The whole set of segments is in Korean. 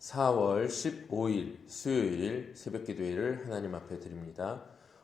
4월 15일 수요일 새벽기도회를 하나님 앞에 드립니다.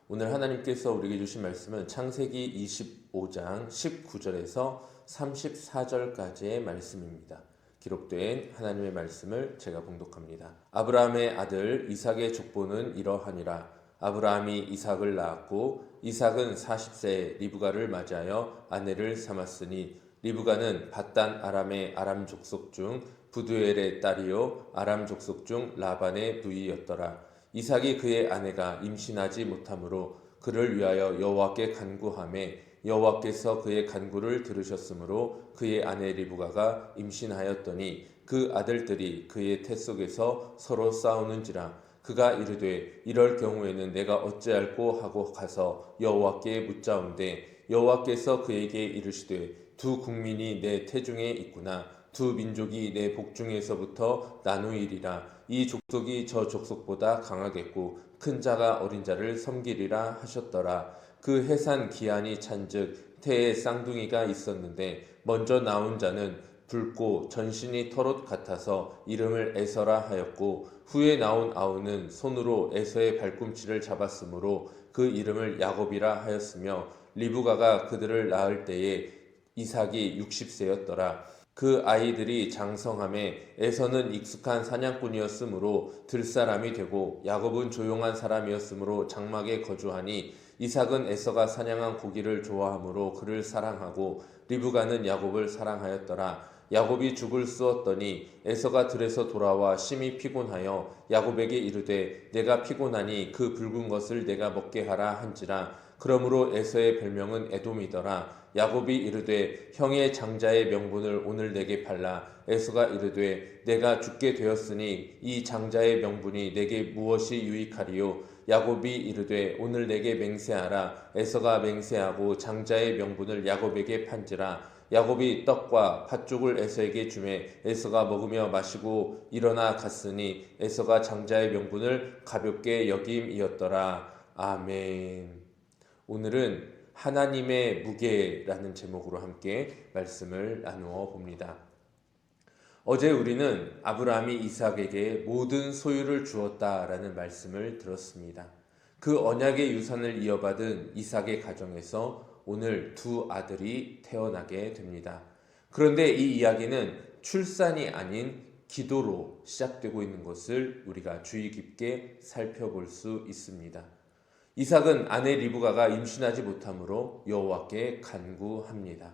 오늘 하나님께서 우리에게 주신 말씀은 창세기 25장 19절에서 34절까지의 말씀입니다. 기록된 하나님의 말씀을 제가 봉독합니다. 아브라함의 아들 이삭의 족보는 이러하니라. 아브라함이 이삭을 낳았고 이삭은 40세에 리브가를 맞이하여 아내를 삼았으니 리브가는 밧단 아람의 아람 족속 중 부두엘의 딸이요 아람 족속 중 라반의 부이였더라. 이삭이 그의 아내가 임신하지 못하므로 그를 위하여 여호와께 간구하매 여호와께서 그의 간구를 들으셨으므로 그의 아내 리브가가 임신하였더니 그 아들들이 그의 태 속에서 서로 싸우는지라. 그가 이르되 이럴 경우에는 내가 어찌할꼬 하고 가서 여호와께 묻자온대 여호와께서 그에게 이르시되 두 국민이 내 태중에 있구나. 두 민족이 내 복중에서부터 나누이리라. 이 족속이 저 족속보다 강하겠고 큰 자가 어린 자를 섬기리라 하셨더라. 그 해산 기한이 찬즉 태에 쌍둥이가 있었는데 먼저 나온 자는 붉고 전신이 털옷 같아서 이름을 에서라 하였고 후에 나온 아우는 손으로 에서의 발꿈치를 잡았으므로 그 이름을 야곱이라 하였으며 리브가가 그들을 낳을 때에 이삭이 60세였더라. 그 아이들이 장성함에 에서는 익숙한 사냥꾼이었으므로 들사람이 되고 야곱은 조용한 사람이었으므로 장막에 거주하니 이삭은 에서가 사냥한 고기를 좋아하므로 그를 사랑하고 리브가는 야곱을 사랑하였더라. 야곱이 죽을 쑤었더니 에서가 들에서 돌아와 심히 피곤하여 야곱에게 이르되 내가 피곤하니 그 붉은 것을 내가 먹게 하라 한지라. 그러므로 에서의 별명은 에돔이더라. 야곱이 이르되 형의 장자의 명분을 오늘 내게 팔라. 에서가 이르되 내가 죽게 되었으니 이 장자의 명분이 내게 무엇이 유익하리요. 야곱이 이르되 오늘 내게 맹세하라. 에서가 맹세하고 장자의 명분을 야곱에게 판지라. 야곱이 떡과 팥죽을 에서에게 주매 에서가 먹으며 마시고 일어나 갔으니 에서가 장자의 명분을 가볍게 여김이었더라. 아멘. 오늘은 하나님의 무게라는 제목으로 함께 말씀을 나누어 봅니다. 어제 우리는 아브라함이 이삭에게 모든 소유를 주었다라는 말씀을 들었습니다. 그 언약의 유산을 이어받은 이삭의 가정에서 오늘 두 아들이 태어나게 됩니다. 그런데 이 이야기는 출산이 아닌 기도로 시작되고 있는 것을 우리가 주의 깊게 살펴볼 수 있습니다. 이삭은 아내 리브가가 임신하지 못하므로 여호와께 간구합니다.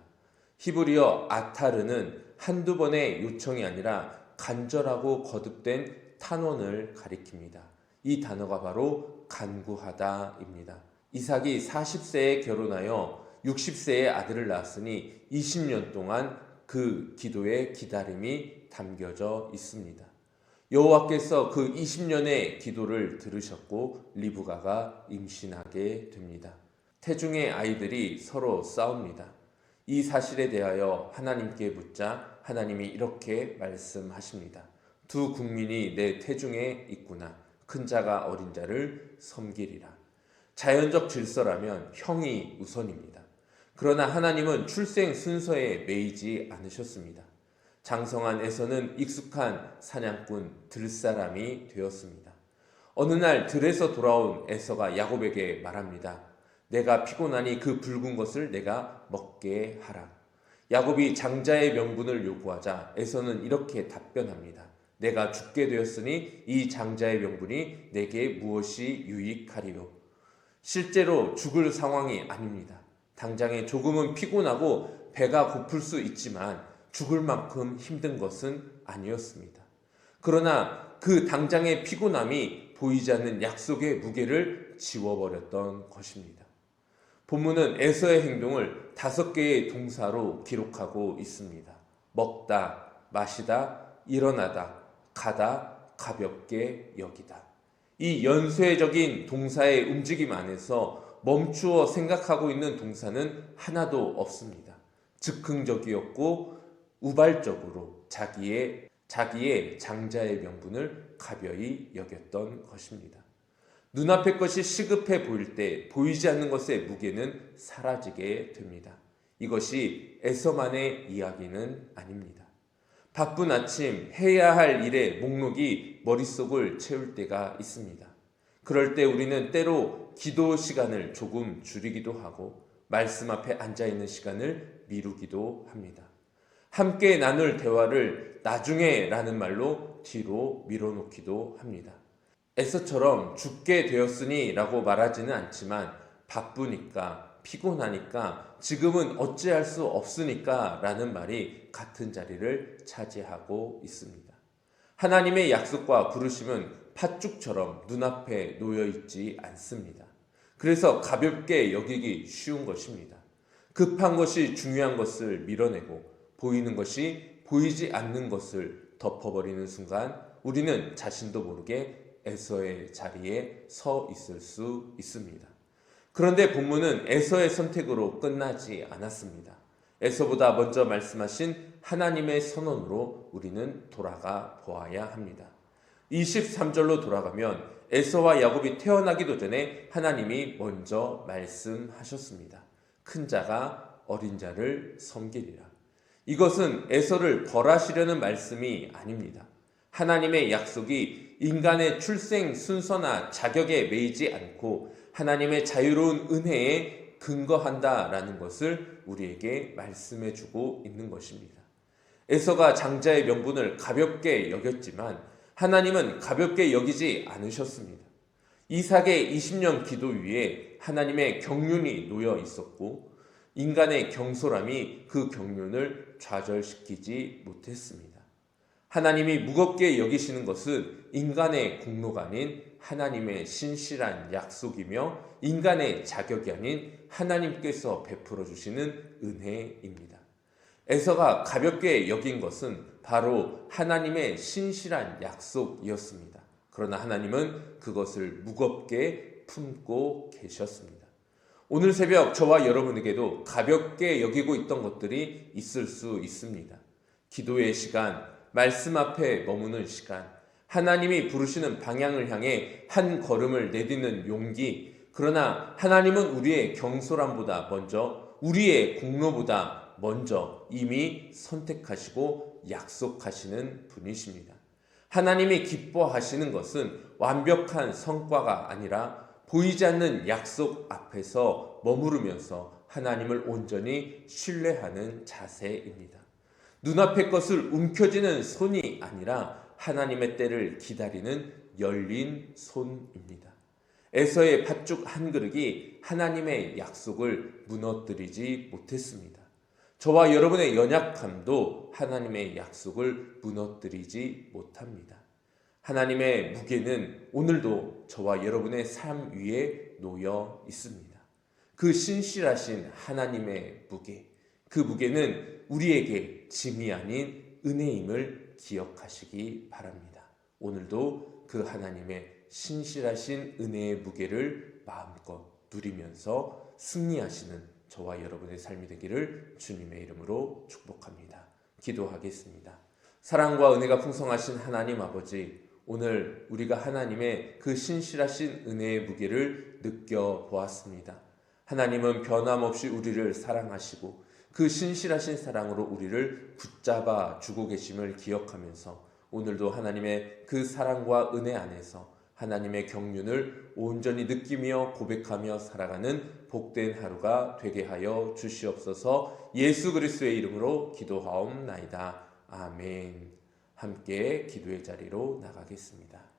히브리어 아타르는 한두 번의 요청이 아니라 간절하고 거듭된 탄원을 가리킵니다. 이 단어가 바로 간구하다입니다. 이삭이 40세에 결혼하여 60세에 아들을 낳았으니 20년 동안 그 기도의 기다림이 담겨져 있습니다. 여호와께서 그 20년의 기도를 들으셨고 리브가가 임신하게 됩니다. 태중의 아이들이 서로 싸웁니다. 이 사실에 대하여 하나님께 묻자 하나님이 이렇게 말씀하십니다. 두 국민이 내 태중에 있구나. 큰 자가 어린 자를 섬기리라. 자연적 질서라면 형이 우선입니다. 그러나 하나님은 출생 순서에 매이지 않으셨습니다. 장성한 에서는 익숙한 사냥꾼 들사람이 되었습니다. 어느 날 들에서 돌아온 에서가 야곱에게 말합니다. 내가 피곤하니 그 붉은 것을 내가 먹게 하라. 야곱이 장자의 명분을 요구하자 에서는 이렇게 답변합니다. 내가 죽게 되었으니 이 장자의 명분이 내게 무엇이 유익하리요. 실제로 죽을 상황이 아닙니다. 당장에 조금은 피곤하고 배가 고플 수 있지만 죽을 만큼 힘든 것은 아니었습니다. 그러나 그 당장의 피곤함이 보이지 않는 약속의 무게를 지워버렸던 것입니다. 본문은 에서의 행동을 5개의 동사로 기록하고 있습니다. 먹다, 마시다, 일어나다, 가다, 가볍게 여기다. 이 연쇄적인 동사의 움직임 안에서 멈추어 생각하고 있는 동사는 하나도 없습니다. 즉흥적이었고 우발적으로 자기의 장자의 명분을 가벼이 여겼던 것입니다. 눈앞의 것이 시급해 보일 때 보이지 않는 것의 무게는 사라지게 됩니다. 이것이 에서만의 이야기는 아닙니다. 바쁜 아침 해야 할 일의 목록이 머릿속을 채울 때가 있습니다. 그럴 때 우리는 때로 기도 시간을 조금 줄이기도 하고 말씀 앞에 앉아 있는 시간을 미루기도 합니다. 함께 나눌 대화를 나중에 라는 말로 뒤로 밀어놓기도 합니다. 에서처럼 죽게 되었으니 라고 말하지는 않지만 바쁘니까 피곤하니까 지금은 어찌할 수 없으니까 라는 말이 같은 자리를 차지하고 있습니다. 하나님의 약속과 부르심은 팥죽처럼 눈앞에 놓여 있지 않습니다. 그래서 가볍게 여기기 쉬운 것입니다. 급한 것이 중요한 것을 밀어내고 보이는 것이 보이지 않는 것을 덮어버리는 순간 우리는 자신도 모르게 에서의 자리에 서 있을 수 있습니다. 그런데 본문은 에서의 선택으로 끝나지 않았습니다. 에서보다 먼저 말씀하신 하나님의 선언으로 우리는 돌아가 보아야 합니다. 23절로 돌아가면 에서와 야곱이 태어나기도 전에 하나님이 먼저 말씀하셨습니다. 큰 자가 어린 자를 섬기리라. 이것은 에서를 벌하시려는 말씀이 아닙니다. 하나님의 약속이 인간의 출생 순서나 자격에 매이지 않고 하나님의 자유로운 은혜에 근거한다라는 것을 우리에게 말씀해 주고 있는 것입니다. 에서가 장자의 명분을 가볍게 여겼지만 하나님은 가볍게 여기지 않으셨습니다. 이삭의 20년 기도 위에 하나님의 경륜이 놓여 있었고 인간의 경솔함이 그 경륜을 좌절시키지 못했습니다. 하나님이 무겁게 여기시는 것은 인간의 공로가 아닌 하나님의 신실한 약속이며 인간의 자격이 아닌 하나님께서 베풀어 주시는 은혜입니다. 에서가 가볍게 여긴 것은 바로 하나님의 신실한 약속이었습니다. 그러나 하나님은 그것을 무겁게 품고 계셨습니다. 오늘 새벽 저와 여러분에게도 가볍게 여기고 있던 것들이 있을 수 있습니다. 기도의 시간, 말씀 앞에 머무는 시간, 하나님이 부르시는 방향을 향해 한 걸음을 내딛는 용기. 그러나 하나님은 우리의 경솔함보다 먼저, 우리의 공로보다 먼저 이미 선택하시고 약속하시는 분이십니다. 하나님이 기뻐하시는 것은 완벽한 성과가 아니라 보이지 않는 약속 앞에서 머무르면서 하나님을 온전히 신뢰하는 자세입니다. 눈앞의 것을 움켜쥐는 손이 아니라 하나님의 때를 기다리는 열린 손입니다. 에서의 팥죽 한 그릇이 하나님의 약속을 무너뜨리지 못했습니다. 저와 여러분의 연약함도 하나님의 약속을 무너뜨리지 못합니다. 하나님의 무게는 오늘도 저와 여러분의 삶 위에 놓여 있습니다. 그 신실하신 하나님의 무게, 그 무게는 우리에게 짐이 아닌 은혜임을 기억하시기 바랍니다. 오늘도 그 하나님의 신실하신 은혜의 무게를 마음껏 누리면서 승리하시는 저와 여러분의 삶이 되기를 주님의 이름으로 축복합니다. 기도하겠습니다. 사랑과 은혜가 풍성하신 하나님 아버지, 오늘 우리가 하나님의 그 신실하신 은혜의 무게를 느껴보았습니다. 하나님은 변함없이 우리를 사랑하시고 그 신실하신 사랑으로 우리를 붙잡아 주고 계심을 기억하면서 오늘도 하나님의 그 사랑과 은혜 안에서 하나님의 경륜을 온전히 느끼며 고백하며 살아가는 복된 하루가 되게 하여 주시옵소서. 예수 그리스도의 이름으로 기도하옵나이다. 아멘. 함께 기도의 자리로 나가겠습니다.